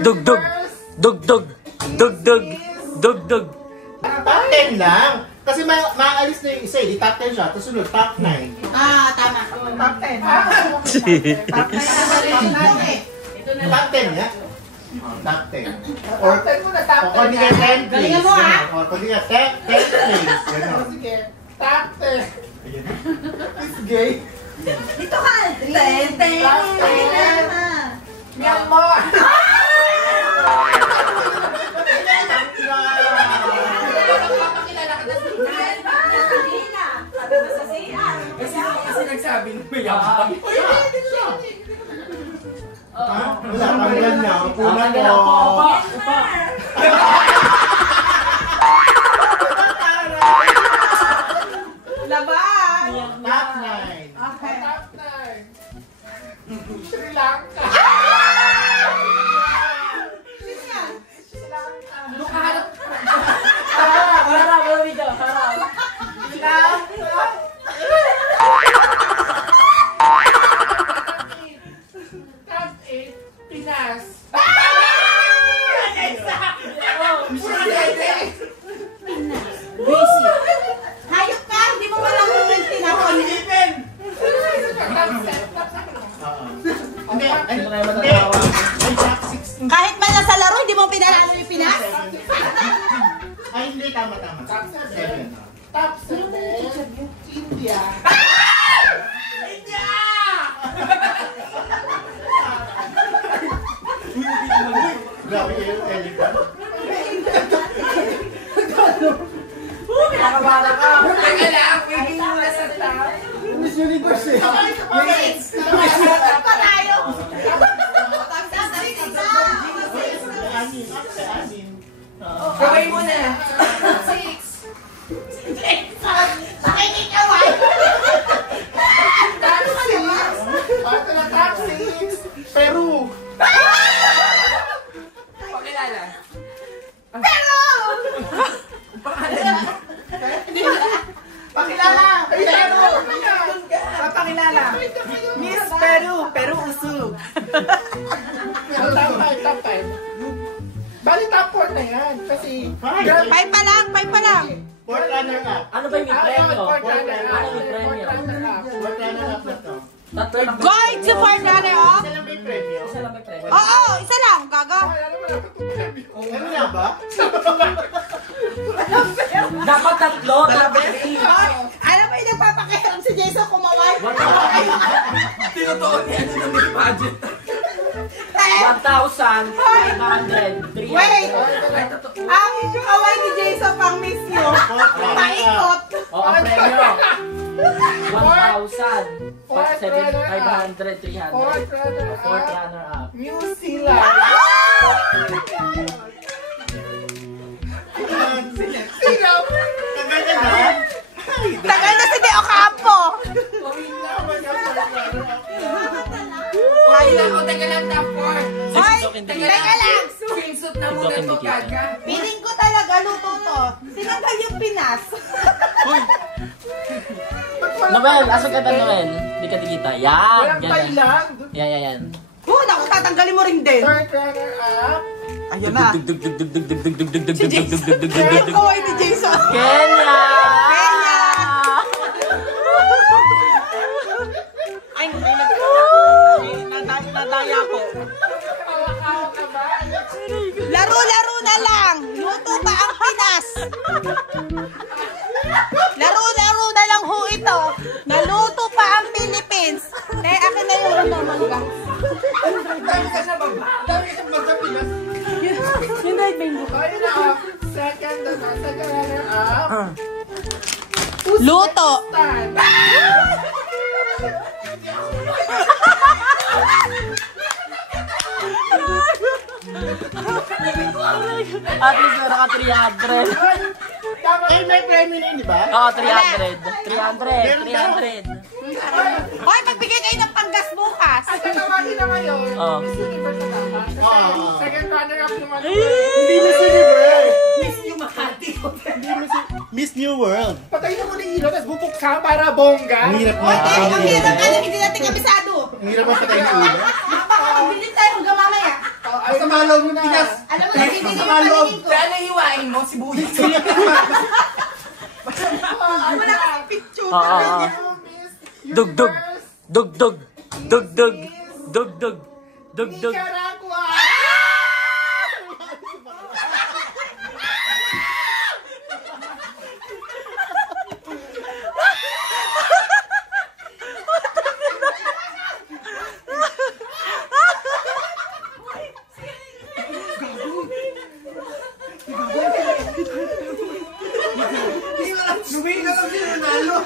Dugdug. Dugdug. Dugdug. Dugdug. Top 10 lang. Kasi maalis na yung isa, di top 10 siya. Tapos sunod, top 9. Tama. Top 10. Top 10 na Top 10 niya? Top 10. Or, top 10 mo na, top 10 o, hindi ka 10 place. Galingan mo, ha? O, hindi ka 10 place. Sige, top 10. It's gay. Dito ka! Top 10. Myanmar. Kasi nagsabing mayabang. Wala, tanggal na. Upunan ko. Laban! Top 9. Okay. Top 9. Sri Lanka. Sino yan? Sri Lanka. Nakaharap. Harap, video. Harap. Top 8, Pinas. Hayop ka! Hindi mo walang moment tinapon. Kahit man nasa laro, hindi mo pinalalo yung Pinas? Ay, hindi. Tama. Top 7. Top 7, India. Grabe kayo, elephant. Nakabala ka. Teka lang, pwede mo na sa top. Miss Universe eh. Wait. Pa tayo! Gawin mo na. Top 6. Nakikikawan! Top 6. Bato na top 6. Peru. Pakilala. Pero! Pakilala. Peru. Papakilala. Miss Peru. Peru Usug. Top 5. Bali top 4 na yan. Kasi... Pay pa lang! Fourth runner up. Ano ba yung premyo? Fourth runner up. Ano yung premyo? Fourth runner up na to. Tatlo lang. Going to fourth runner-up? Isa lang may premyo. Isa lang may premyo. Oo, isa lang, gaga. Ano nga ba? Dapat tatlo. Ay, alam mo yung nagpapakiram si Jason kumaway? Tinutuon niya ng may budget. 1,500. 300. Wait! Ang kaway ni Jason pang miss nyo. Paikot. O, ang premyo. 1,000. 500. 300. Fourth runner up. New Zealand. Sino? Tagal na na. Tagal na si Deo Campo. Teka lang, top 4. Hoy, teka lang. Swimsuit na muna to, Gaga. Piling ko talaga luto to. Tinanggal yung Pinas. Noel, asok ka Noel. Hindi ka dikita. Yan. Walang Thailand. Yan. Naku, tatanggalin mo rin din. Third runner up. Ayun na. Si Jason. Yung kaway ni Jason. Kenya! Kenya! Ay, nadaya ko. Hawak-hawak ka ba? Laro-laro na lang. Luto pa ang Pinas. Laro-laro na lang ho ito. Naluto pa ang Philippines. Akin na yung mangga. Dami ka sa baba. Dami ka sa Pinas. Yung right bingo. Ayun na, second runner up. Luto. Time. At least meron ka 300. Eh, may premyo na yun, di ba? Oo, 300. 300. Hoy, magbigay kayo ng panggas bukas. At tatawagin na ngayon, Oh. Miss Universe na dapat. Second runner up naman. Hindi Miss Universe. Miss New Makati. Miss New World. Patay na mo ng ilaw, tapos bubuksan para bongga. Ang hirap Hoy, na. ang hirap ka, hindi natin kabisado. Ang hirap ang patay na ulo. Napakabilis tayo hanggang Sinamalaw mo na. Alam mo, hindi Sa yung kaloob. paningin ko. Kaya hiwain mo, sibuyas. Wala kasing picture. Dugdug. Dugdug. Dugdug. Dugdug. Dugdug. Nicaragua! Lumihin na lang si Ronaldo.